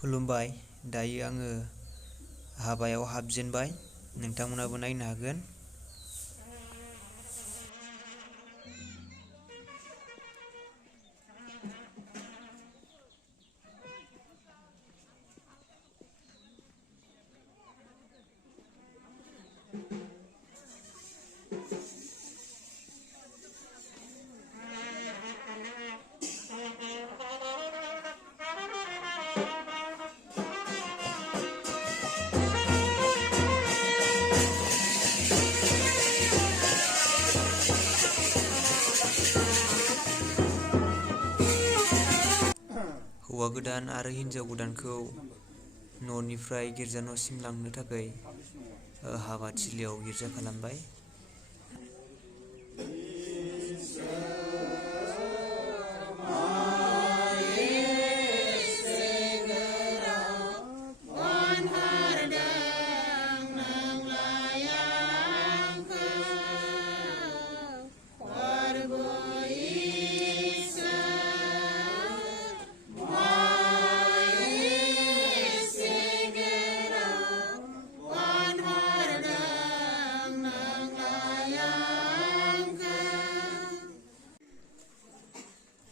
खुलुमबाय। दायो आङो हाबायाव हाबजेनबाय। नोंथांमोनाबो नायनो हागोन। हौवा गोदान आरो हिन्जाव गोदानखौ न'निफ्राय गिर्जा न'सिम लांनो थाखाय हाबाथिलियाव गिर्जा खालामबाय।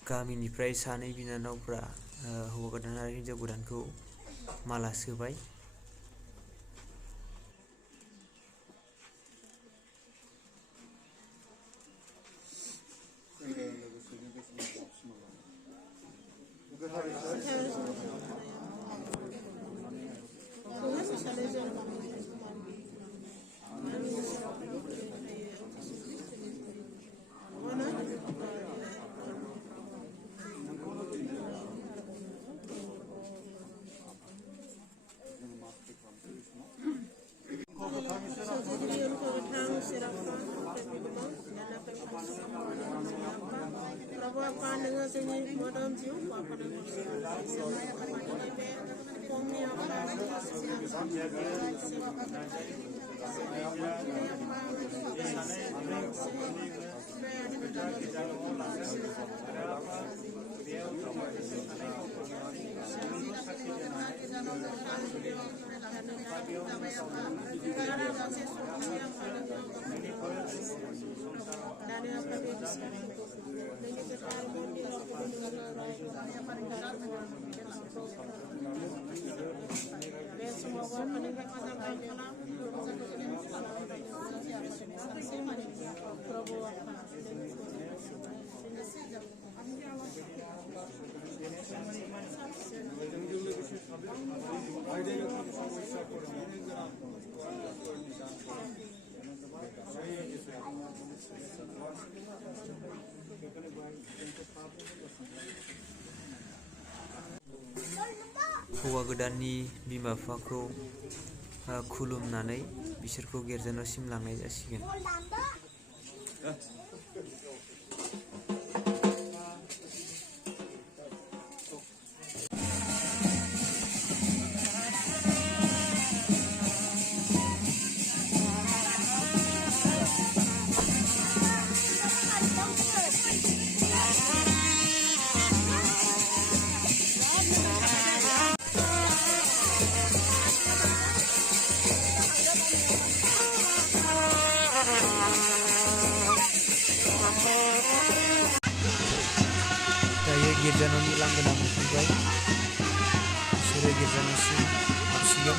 गामिनिफ्राय सानै बिनानावफ्रा हौवा गोदान आरो हिन्जाव गोदानखौ माला सोबाय। हौवा गोदाननि बिमा बिफाखौ खुलुमनानै बिसोरखौ गिर्जा न'सिम लांनाय जासिगोन। दायो गिर्जा न'नि लांगोना मोनफैबाय। बिसोरो गिर्जा न'सिम हाबसिगोन।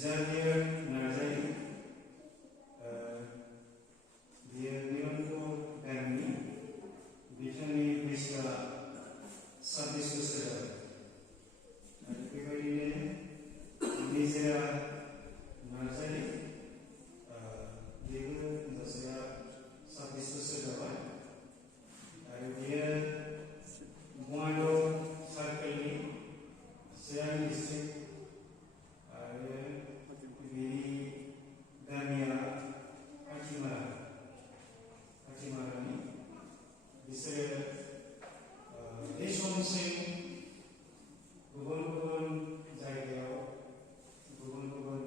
जाभियर नार्जारी बियो निरन्तर गामिनि बिथांनि बैसोआ 26 बोसोर जाबाय आरो बेबायदिनो निजिरा नार्जारी बेबो हिन्जावसाया 26 बोसोर जाबाय आरो बियो बङाइगाव सार्केलनि चिरां डिस्ट्रिक्ट आरो बिनि गामिया खाथिमारानि बिसोरो बे समसिम गुबुन गुबुन जायगायाव गुबुन गुबुन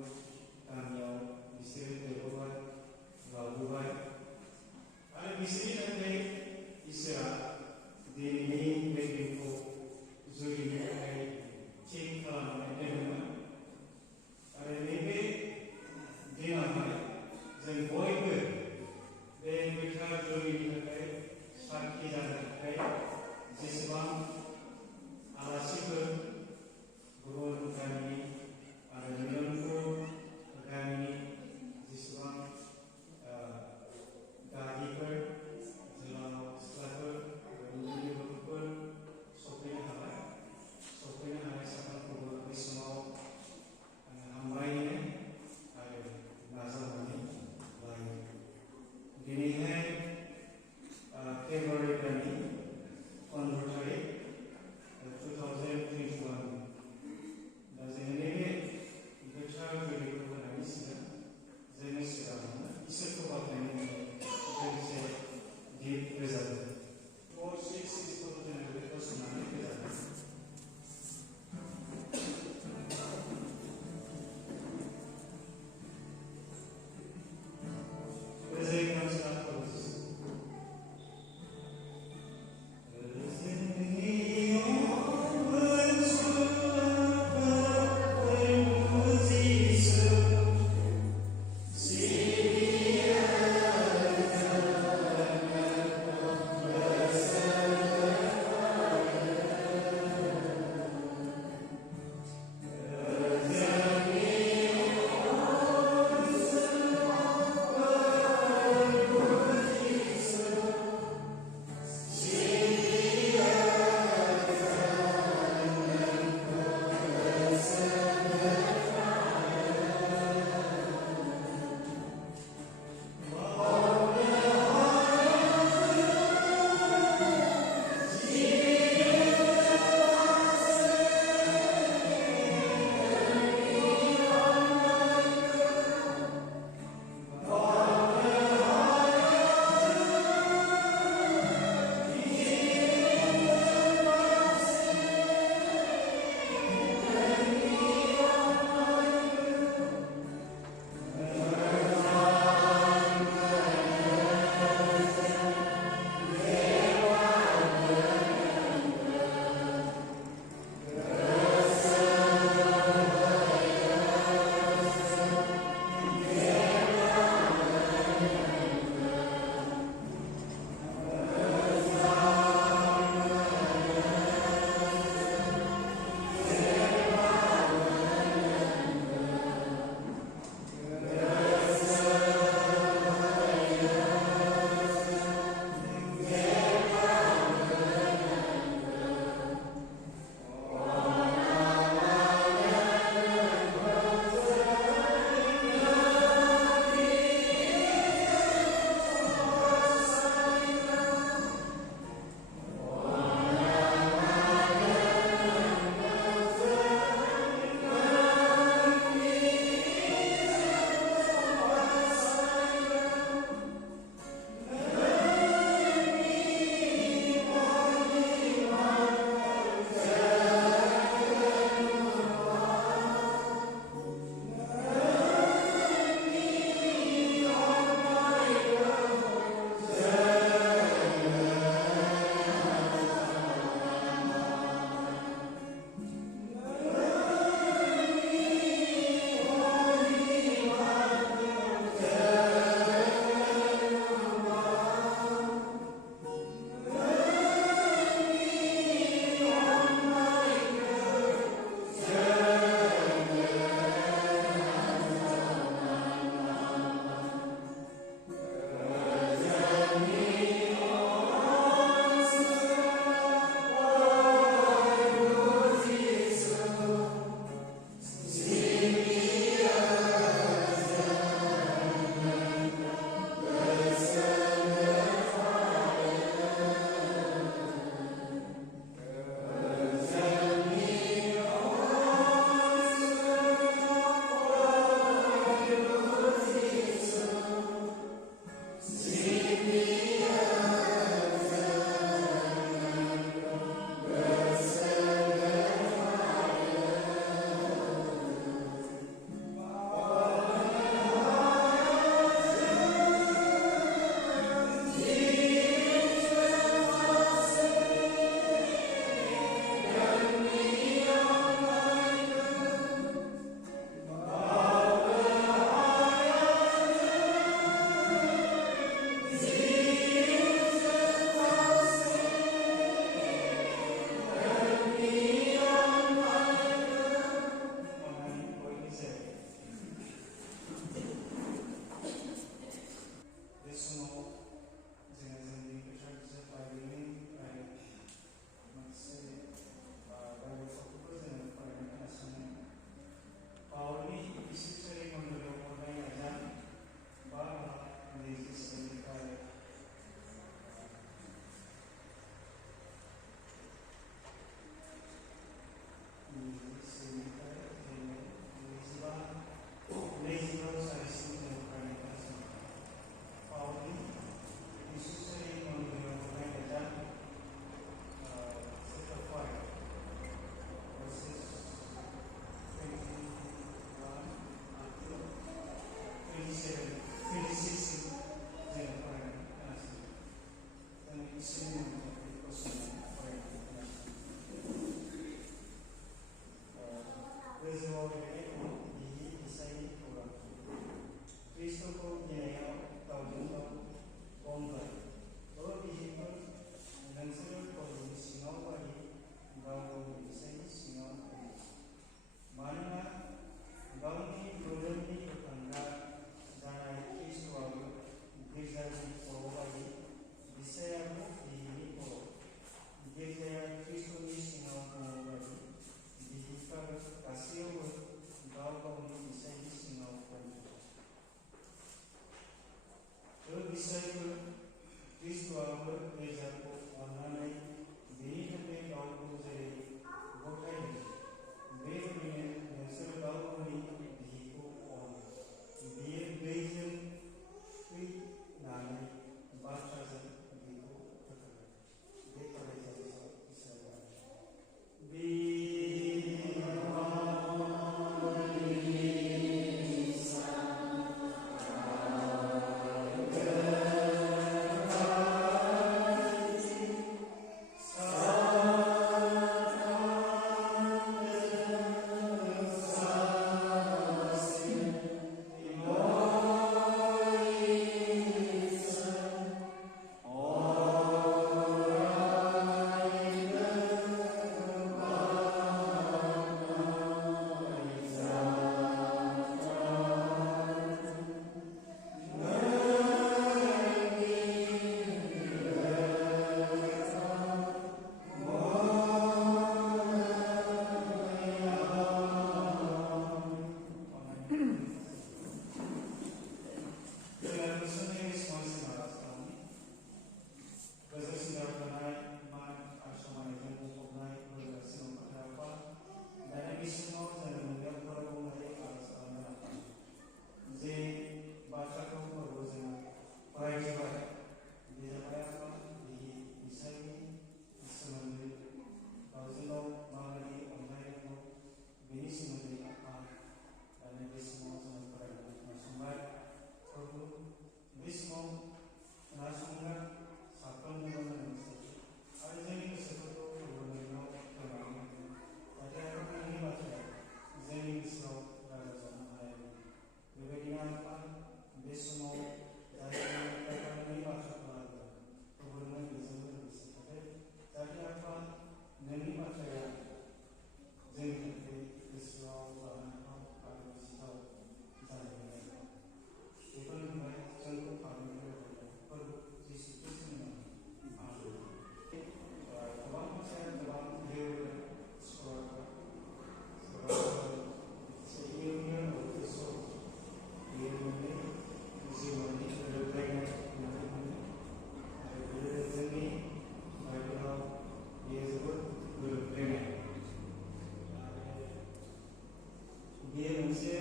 बेयो मोनसे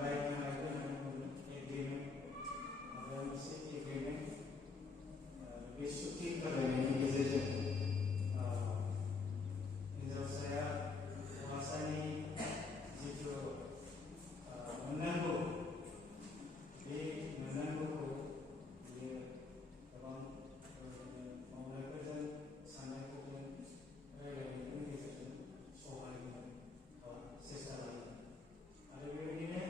रायखांनाय गोनां एग्रिमेन्ट आरो मोनसे एग्रिमेन्ट बे सुक्ति खालामनायनि गेजेरजों हिन्जावसाया हौवासानि जिथु मोननांगौ बे मोननांगौखौ बियो गोबां मावनायफोरजों साननायफोरजों रायलायनायफोरनि गेजेरजों सहाय होनो सेस्था लायो आरो बेबायदिनो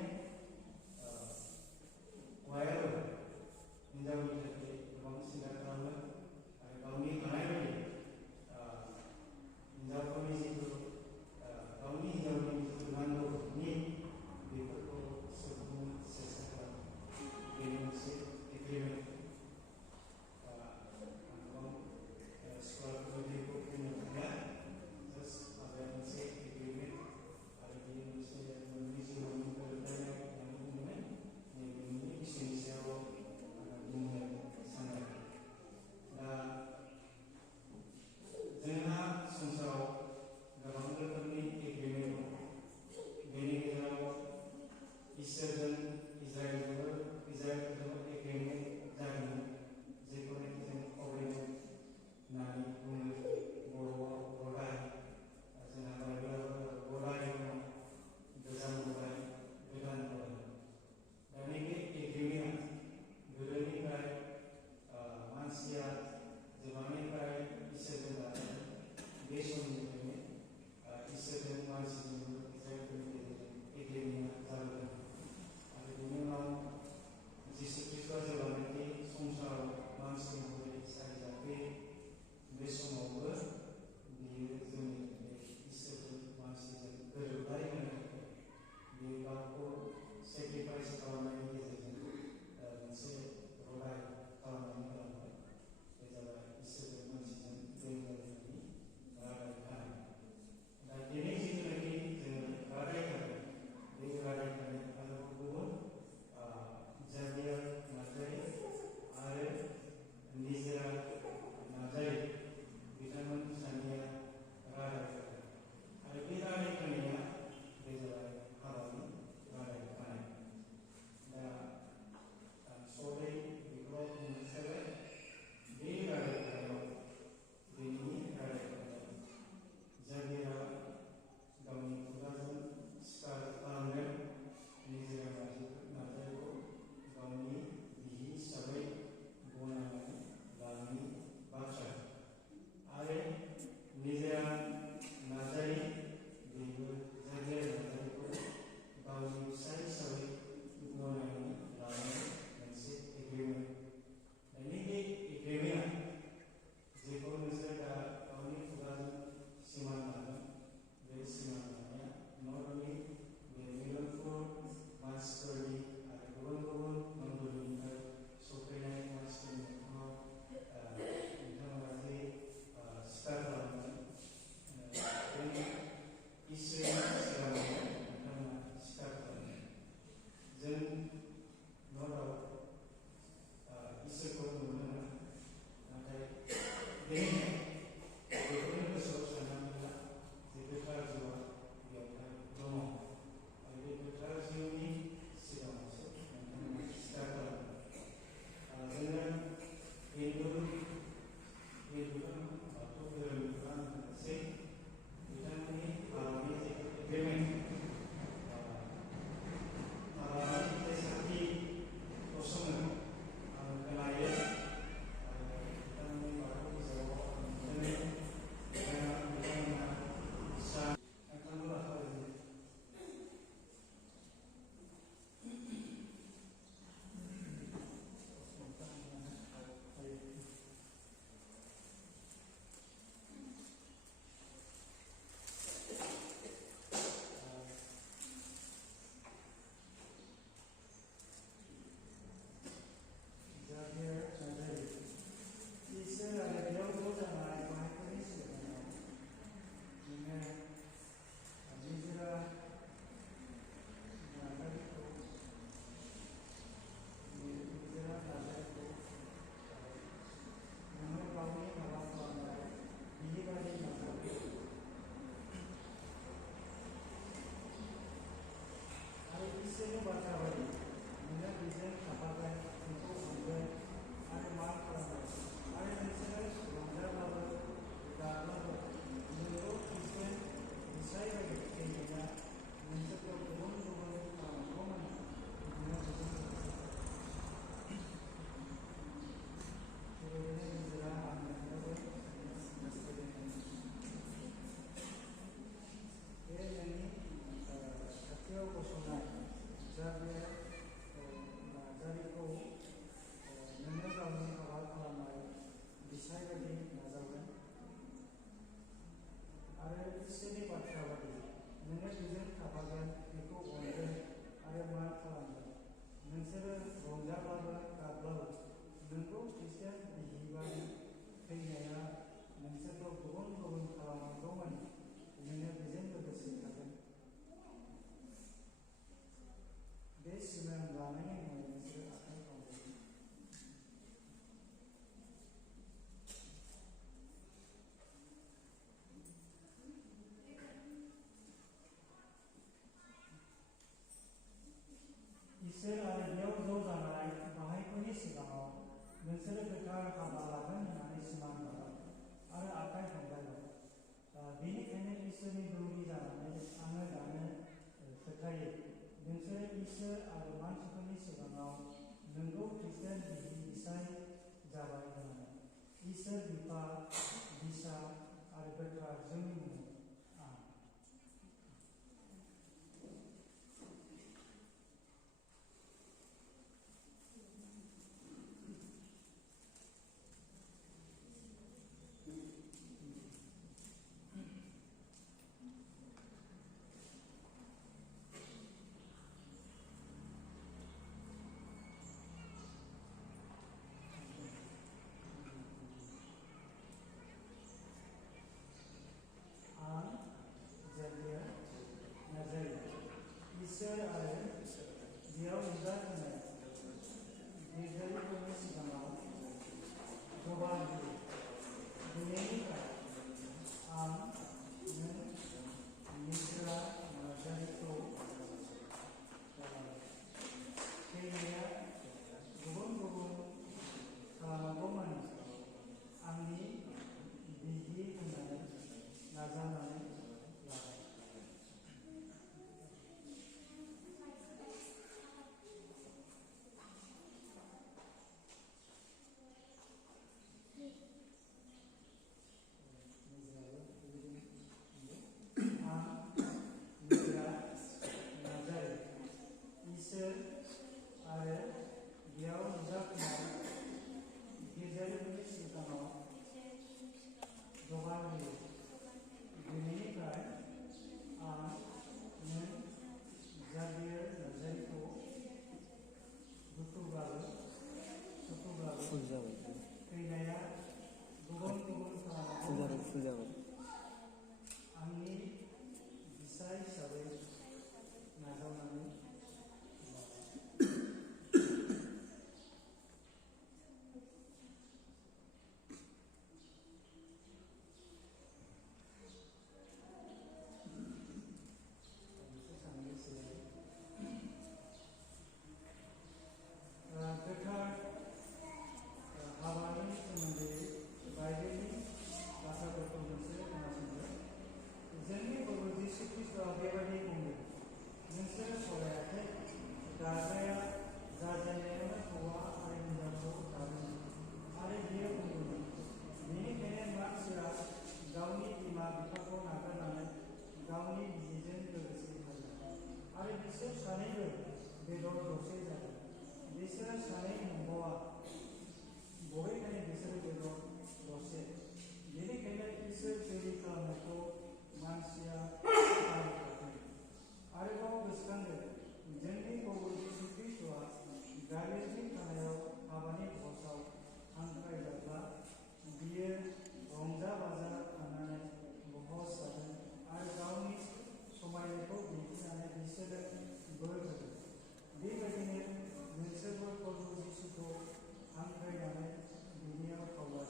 बाथ्रा बायदि नोङो बेजों थाफागोन, बेखौ अनगोन आरो मान खालामगोन। आरो नोंसोरो रंजाब्लाबो गाबब्लाबो नोंगौ खृष्टान फिसाय बायदि थैनाया नोंसोरखौ गुबुन गुबुन खालामनांगौमानि नोङो बेजों बेबायदिनो निजोरा आं नोंनोबो हास्थायदों। बे नोंनि खाथियाव गसंनाय जायखौ नोङो गावनि हाबा खालामनाय बिसाय बायदि नाजावगोन आरो इसोरनि बाथ्रा बायदि नोङो बेजों थाफागोन, बेखौ अनगोन आरो मान खालामगोन। नोंसोरो रंजाब्लाबो गाबब्लाबो नोंगौ खृष्टान बिहिबानि थैनाया नोंसोरखौ गुबुन गुबुन खालामनांगौमानि नोङो बेजों लोगोसे थागोन। बे सिमां लानायनि उनाव नोंसोरो आखाइ खालामगोन। इसोर आरो बेयाव ज' जानाय बाहायफोरनि सिगाङाव नोंसोरो गोथार हाबा लागोन होननानै सिमां लाबाय आरो आखाइ हमलायबाय। बेनिखायनो इसोरनि दौरि जानानै आङो दानो फोथायो नोंसोरो इसोर आरो मानसिफोरनि सिगाङाव नोंगौ खृष्टान बिसाय जाबाय होननानै। इसोर बिफा, बिसा आरो गोथार जोंनि मुङाव आं। आं जायखिया नाजायो इसोर आरो बेयाव नुजाथिनाय गिर्जाफोरनि सिगाङाव जबान होयो। दिनैनिफ्राय आं नों निजोरा नाजारिखौ थैनाया गुबुन गुबुन खालामनांगौमानि आंनि बिहि होननानै नाजावनानै लाबाय। आं निजोरा नाजायो इसोर आरो बेयाव नुजाथिनाय गिर्जाफोरनि सिगाङाव जबान होयो। दिनैनिफ्राय आं नों जाबियर नार्जारिखौ दुखुब्लाबो सुखुब्लाबो फुल जाबाय थैनाया गुबुन गुबुन खालामनांगौ फुल जाबाय आंनि बिसाय हिसाबै नाजावनानै गोथार हाबानि सोमोन्दै बाइबेलनि बाथ्राफोरखौ नोंसोरो खोनासंदो। जोंनि प्रभु जिसु ख्रीष्टआ बेबायदि बुंदों, नोंसोरो फरायाखै? गारजाया जाजेननायावनो हौवा आरो हिनजावखौ दादोंमोन आरो बियो बुंदोंमोन, बेनिखायनो मानसिया गावनि बिमा बिफाखौ नागारनानै गावनि बिसिजों लोगोसे थागोन आरो बिसोर सानैबो बेदर दरसे जागोन। बिसोर सानै नंबावा, बबेखानि बिसोर बेदर दरसे। बेनिखायनो इसोर जुलि खालामनायखौ मानसिया फालिखाथों। आरोबाव गोसोखांदो, जोंनि प्रभु जिसु ख्रीष्टआ गालिलनि खानायाव हाबानि भजआव हांख्रायजाब्ला बियो रंजा बाजा थानानै भज जादों आरो गावनि समायनायखौ दिन्थिनानै बिसोरनो बोर होदों। बेबायदिनो नोंसोरबो प्रभु जिसुखौ हांख्रायनानै बिनियाव खावलाय।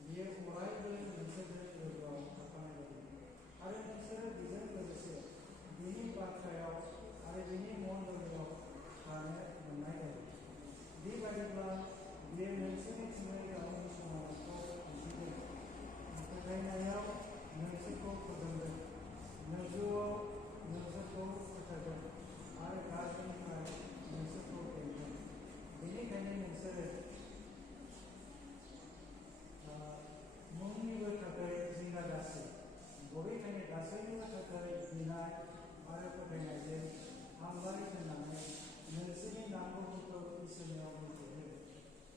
बियो अरायबो नोंसोरजों लोगोआव थाफानाय बायदि आरो नोंसोरो बेजों लोगोसे बिनि बाथ्रायाव आरो बिनि जेब्ला बे नोंसोरनि थिननायाव समावखौ दिन्थिगोन, फोथायनायाव नोंसोरखौ फोरोंगोन, नोजोआव नोंसोरखौ फोथारगोन आरो गाज्रिनिफ्राय नोंसोरखौ बेंगोन। बेनिखायनो नोंसोरो मुंनिबो थाखाय जिंगा दासि, बबेखानि गासैनिबो थाखाय बिनाय आरो फोथायनायजों हामलाय होननानै नोंसोरनि नांगौफोरखौ इसोरनियाव मिथिहो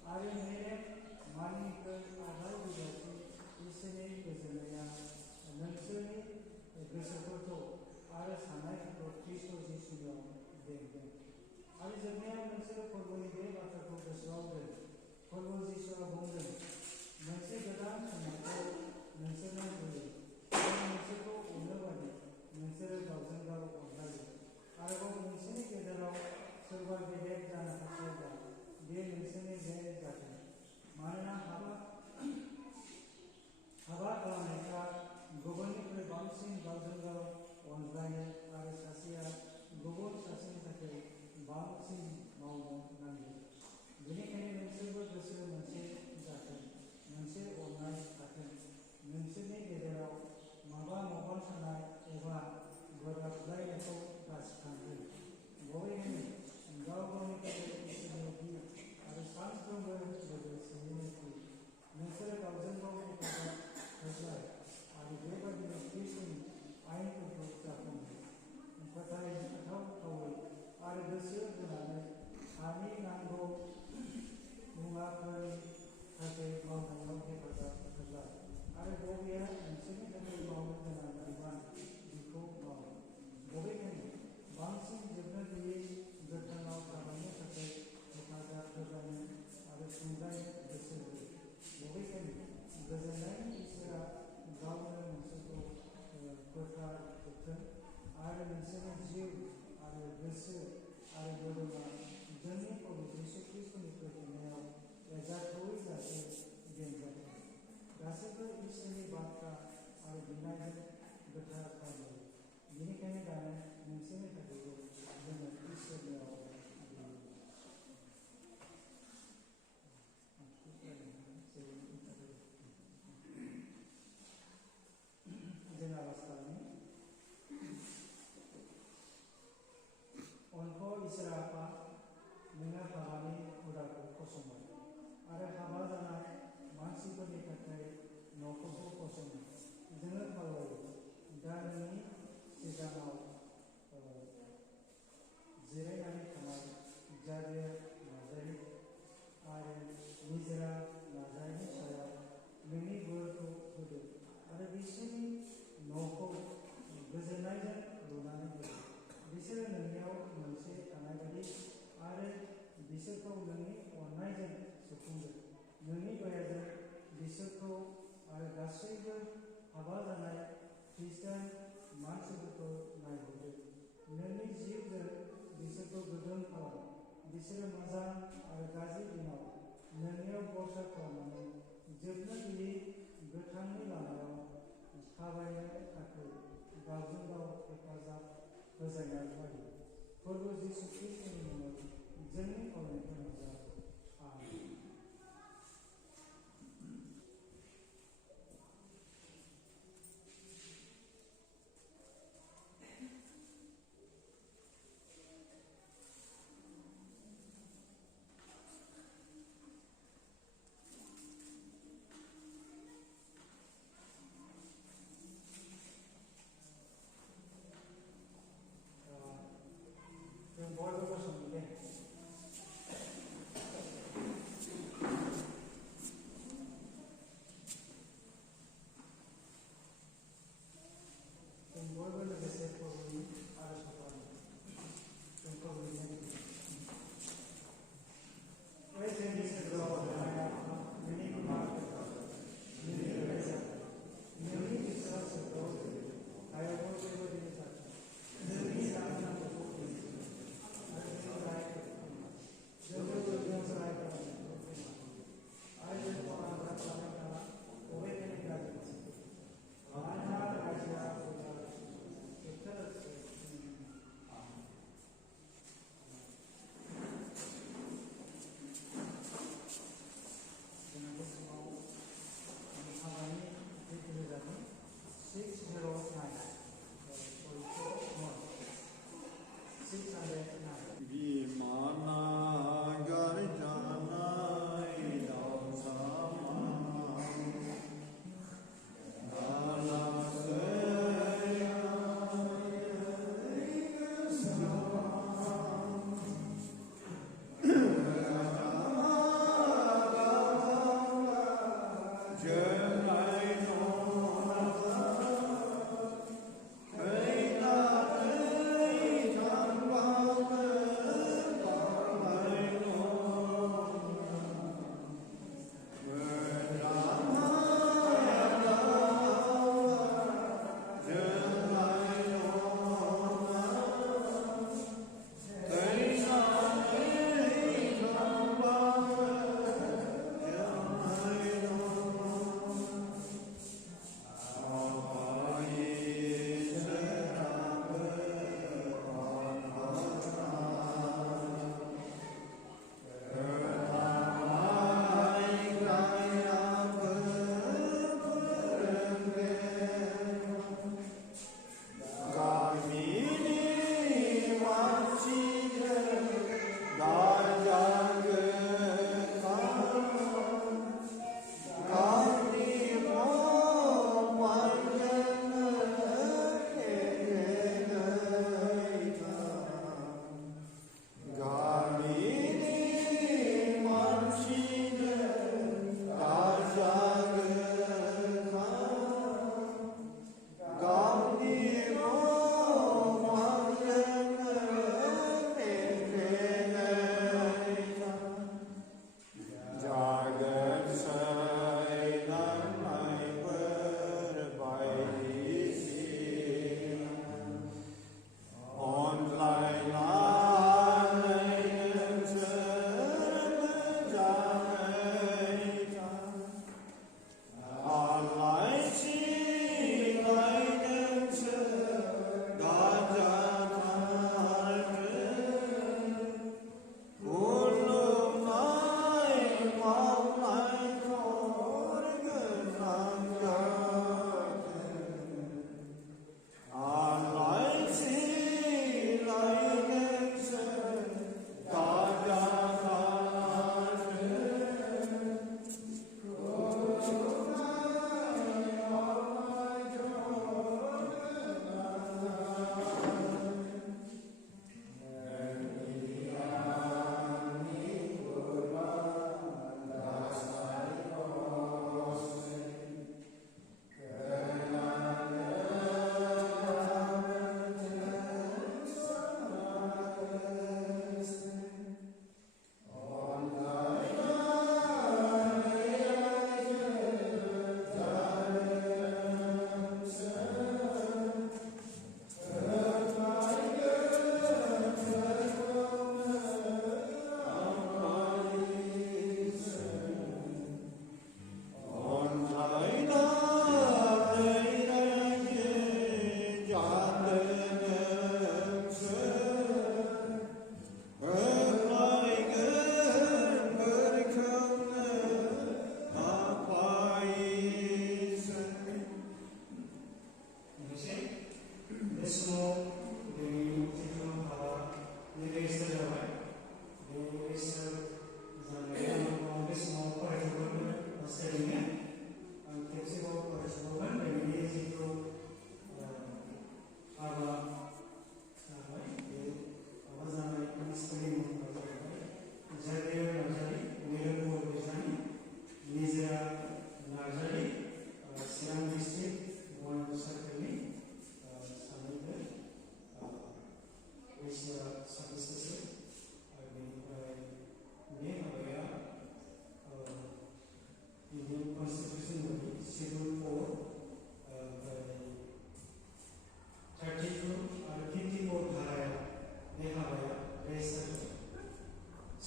आरो मेलेम मानिखौ आगाय होजासिम इसोरनि गोजोननाया नोंसोरनि गोसोफोरखौ आरो साननायफोरखौ ख्रीष्ट जिसुनियाव बेंगोन। आरो जोबनायाव नोंसोर फोरबोनि बे बाथ्राखौ गोसोआव दोन, फोरबो जिसुआ बुंदों, मोनसे गोदान सोंनायखौ नोंसोरनो होयो, आं नोंसोरखौ अननो बादि नोंसोरो गावजों गाव अनलायो। आरोबाव नोंसोरनि गेजेराव सोरबा गेदेर जानो हास्थायब्ला बे नोंसोरनि जे जाथों। मानोना हाबा खालामनायफ्रा गुबुननिख्रुइ बांसिन गावजों गाव अनज्लायनो आरो सासेया गुबुन सासेनि थाखाय बांसिन मावनो नांगौ। बेनिखायनो नोंसोरबो गोसो मोनसे जाथों, मोनसे अननाय थाथों। नोंसोरनि गेजेराव माबा सानाय एबा बोराबलायनायखौ गासिखांहो। बबेखानि गाव गावनि थाखाय इसोरनियाव गि आरो सानफ्रोमबो लोगोसेयैनो गि। नोंसोरो गावजों गाव हेफाजाब होज्लाय आरो बेबादिनो ख्रीष्टनि आयेनफोरखौ जाफुंहो। फोथायथावै आरो गोसो होनानै हानि नांगौ मुवाफोरनि थाखाय मावनायाव हेफाजाब होज्लाय आरो बबेया नोंसोरनि थाखाय मावनो गोनां बिबान बेखौ माव। बबेखानि बांसिन जोबनो गैयै गोथाङाव थाबायनो थाखाय हेफाजाब होजानो आरो सुंजानो गोसो हो। बबेखानि गोजोननायनि इसोरा गावनो नोंसोरखौ फोथारजोबथों आरो नोंसोरनि जिउ आरो गोसो आरो मोदोमा जोंनि प्रभु जिसु ख्रीष्टनि फैफिननायाव एरजाथावै जासे बेंजाथों। गासैबो इसोरनि बाथ्रा आरो बिनायजों गोथार खालामो। बेनिखायनो दानो नोंसोरनि थाखायबो जोङो इसोरनियाव जों आरज खालामो। अनखौ इसोर आफा, नोङो हाबानि हुदाखौ फसंबाय आरो हाबा जानाय मानसिफोरनि थाखाय न'खरखौ फसङो। जोङो खावलायो दा नोंनि सिगाङाव जिरायनानै थानाय जारिया नार्जारि आरो निजोरा नार्जारिनि सायाव नोंनि बोरखौ होदो आरो बिसोरनि न'खौ गोजोननायजों लुनानै होदो। बिसोरो नोंनियाव मोनसे थानाय बायदि आरो बिसोरखौ नोंनि अननायजों सुफुंदो। नोंनि दयाजों बिसोरखौ आरो गासैबो हाबा जानाय खृष्टान मानसिफोरखौ नायहरदो। नोंनि जिउजों बिसोरखौ गोग्गोम खालाम। बिसोरो मोजां आरो गाज्रि दिनाव नोंनियाव भरसा खालामनानै जोबनो गैयै गोथांनि लामायाव थाबायनो थाखाय गावजों गाव हेफाजाब होजानाय बायदि। फोरबो जिसु ख्रीष्टनि मुङाव जोंनि खावलायनायखौ नाजा। आमीन। जों बयबो गसंनो दे।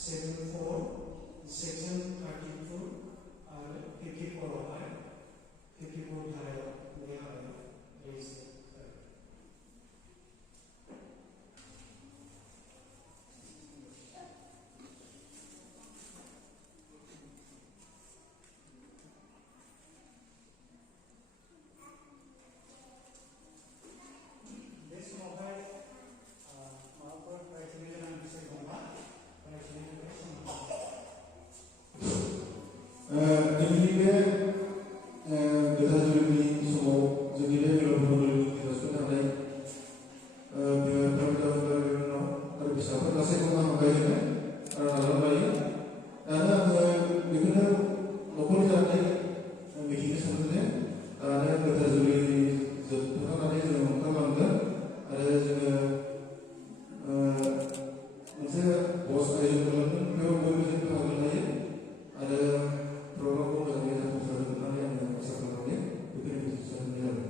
74 section 32 आरो 54 आवहाय 54 धारायाव बे हाबाया रेजिस्टार जायो। बे समावहाय माबाफोर फरायथिनो गोनां बिषय दंबा फरायथिनो थाखाय सम जोंनि बे गोदान जुलिनि समाव जोंनि बे मिलनफोरनि दिवसखौ थांनाय बिमा-बिफाफोरा आरो फिसाफोर गासैखौबो आं गायजेनो आरो नाजालायो। दानो आङो बेखौनो न'खरनि जानानै मिथिनो सानो जे दानो गोदान जुलि जोबखांनानै जोङो ओंखारलांगोन आरो जोङो मोनसे बस आयोजन खालामगोन बेयाव बयबो जों बाहागो लायो आरो प्रग्रामखौ मोजाङै जाफुंसार होनानै आङो आसा खालामो बेखौनो मिथिसारनाय आरो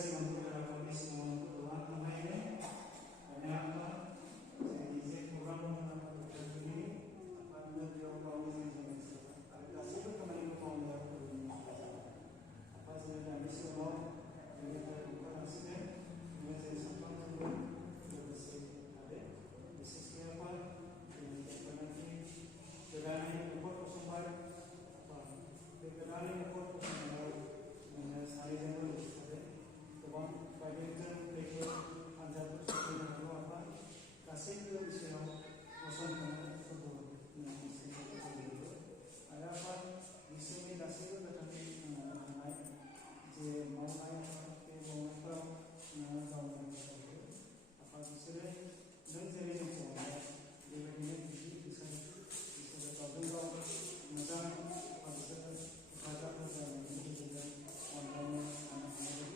siang kita kami semua Tuhan mengenai karena apa jadi saya program mengenai ini apa beliau kami mengenai ada satu kemarin kami apa saya dan semua kita bukan asing dengan saya sampai selesai ada sisi apa ini nanti dengan report sumber apa dengan report sumber dengan saya yang गोबां बायदिजों बेखौ आनजादफोर सफैनो हागौ आफा गासैबो बिसोराव गसंथानो आरो आफा बिसोरनि गासैबो गोथांखि हानाय जे मावनाय बे मावनायफोराव गावनो आफा बिसोरो नों जेरै जोंखौ बेबायदिनो बिसोरो गावजों गाव मोजां आफा बिसोरो हेफाजाब होजानायनि गेजेरजों अनलायनो हानो हानाय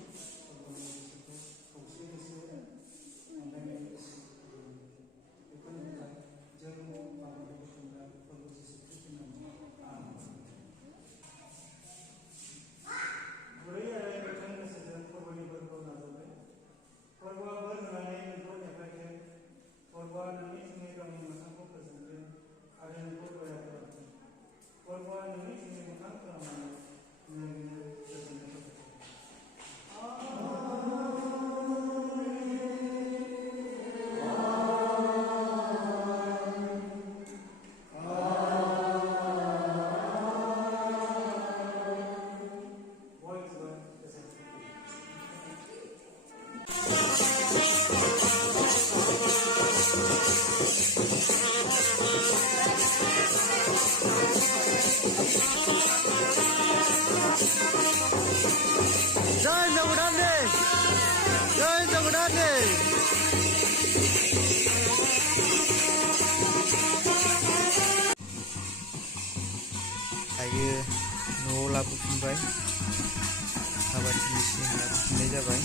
दायो न'आव लाबोफिनबाय हाबाथिलिसिम लाबोफिननाय जाबाय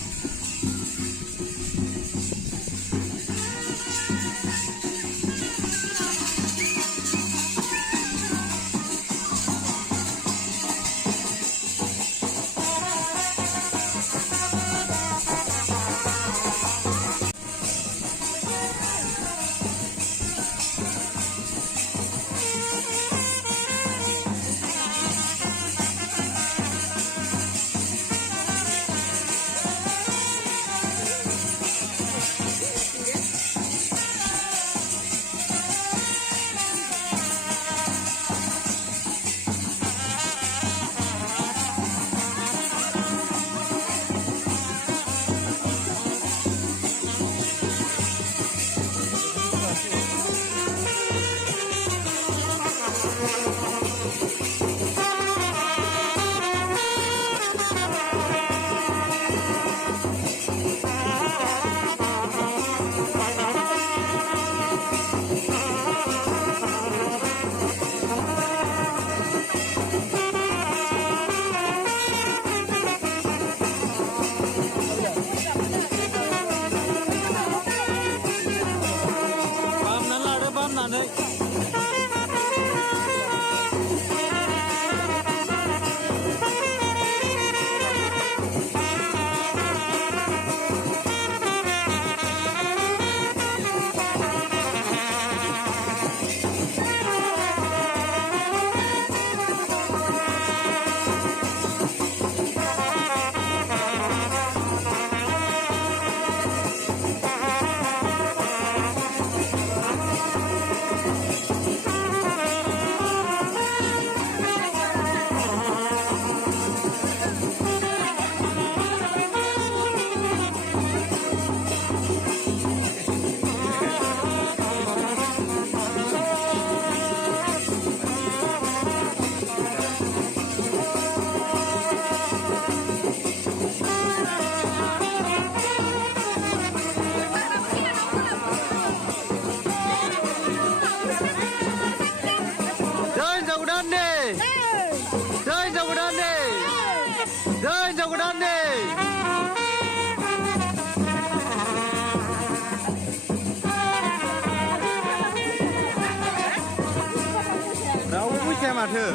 रावबो फैखाया माथो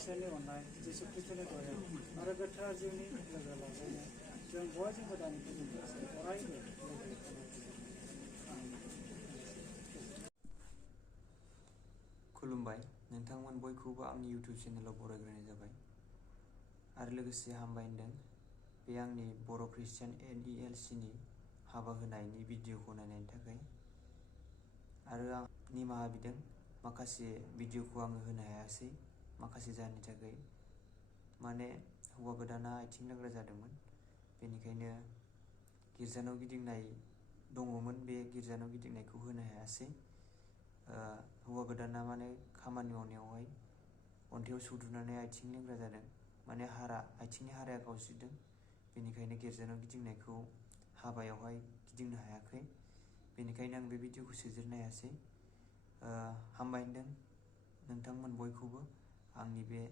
इसोरनि अननाय जिसु ख्रीष्टनि दया आरो गोथार जिउनि लोगो लाजायनाय जों बयजोंबो दानिखौ अरायबो खुलुमबाय नोंथांमोन बयखौबो आंनि इउटिउब चेनेलाव बरायग्रोनाय जाबाय आरो लोगोसे हामबाय होनदों बे आंनि बर' ख्रिस्टियान NELC नि हाबा होनायनि भिडिअखौ नायनायनि थाखाय आरो आं निमाहा बिदों माखासे भिडिअखौ आङो होनो हायासै माखासे जाहोननि थाखाय माने हौवा गोदाना आथिं लोंग्रा जादोंमोन बेनिखायनो गिर्जानाव गिदिंनाय दङमोन बे गिर्जानाव गिदिंनायखौ होनो हायासै हौवा गोदाना माने खामानि मावनायावहाय अन्थायाव सौदुनानै आथिं लेंग्रा जादों माने आथिंनि हाराया गावस्रिदों बेनिखायनो गिर्जानाव गिदिंनायखौ हाबायावहाय गिदिंनो हायाखै, बेनिखायनो आं बे भिडिअखौ सोदेरनो हायासै। हामबाय होनदों नोंथांमोन बयखौबो आंनि बे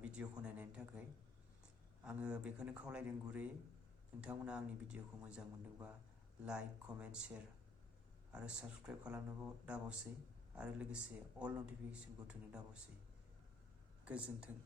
भिडिअखौ नायनायनि थाखाय। आङो बेखौनो खावलायदों गुरैयै, नोंथांमोना आंनि भिडिअखौ मोजां मोनदोंबा लाइक, कमेन्ट, शेयार आरो साबस्क्राइब खालामनो दाबावसै, आरो लोगोसे अल नटिफिकेसनखौ थुनो दाबावसै। गोजोन्थों।